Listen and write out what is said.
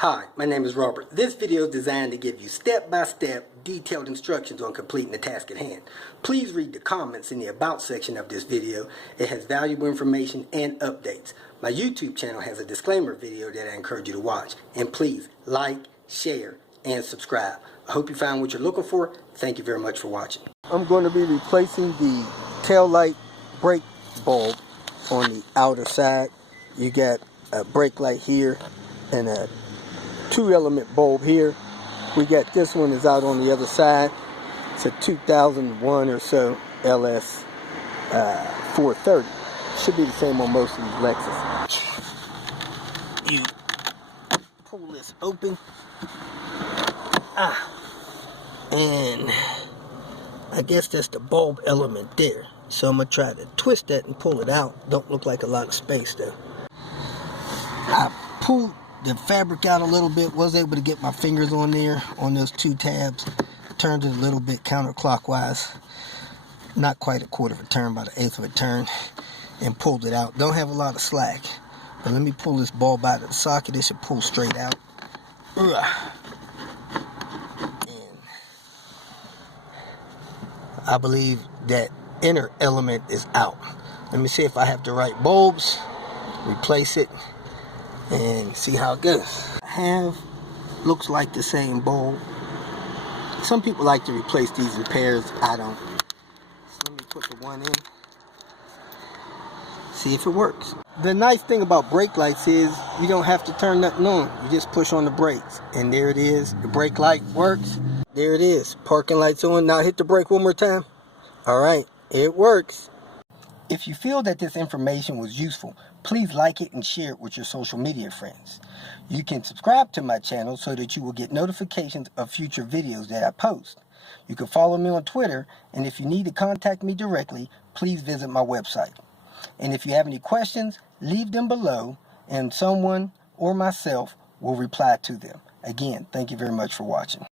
Hi, my name is Robert. This video is designed to give you step-by-step detailed instructions on completing the task at hand. Please read the comments in the About section of this video. It has valuable information and updates. My YouTube channel has a disclaimer video that I encourage you to watch. And please like, share, and subscribe. I hope you found what you're looking for. Thank you very much for watching. I'm going to be replacing the tail light brake bulb on the outer side. You got a brake light here and a 2-element bulb here. We got this one is out on the other side. It's a 2001 or so LS430. Should be the same on most of these Lexus. You pull this open. And I guess that's the bulb element there. So I'm going to try to twist that and pull it out. Don't look like a lot of space though. I pulled the fabric out a little bit, was able to get my fingers on there on those two tabs, turned it a little bit counterclockwise, not quite a quarter of a turn, about an eighth of a turn, and pulled it out. Don't have a lot of slack, but let me pull this bulb out of the socket. It should pull straight out. And I believe that inner element is out. Let me see if I have the right bulbs, replace it, and see how it goes. Looks like the same bulb. Some people like to replace these in pairs. I don't. So let me put the one in, see if it works. The nice thing about brake lights is you don't have to turn nothing on. You just push on the brakes and there it is. The brake light works. There it is. Parking lights on. Now hit the brake one more time. Alright, it works. If you feel that this information was useful, please like it and share it with your social media friends. You can subscribe to my channel so that you will get notifications of future videos that I post. You can follow me on Twitter, and if you need to contact me directly, please visit my website. And if you have any questions, leave them below, and someone or myself will reply to them. Again, thank you very much for watching.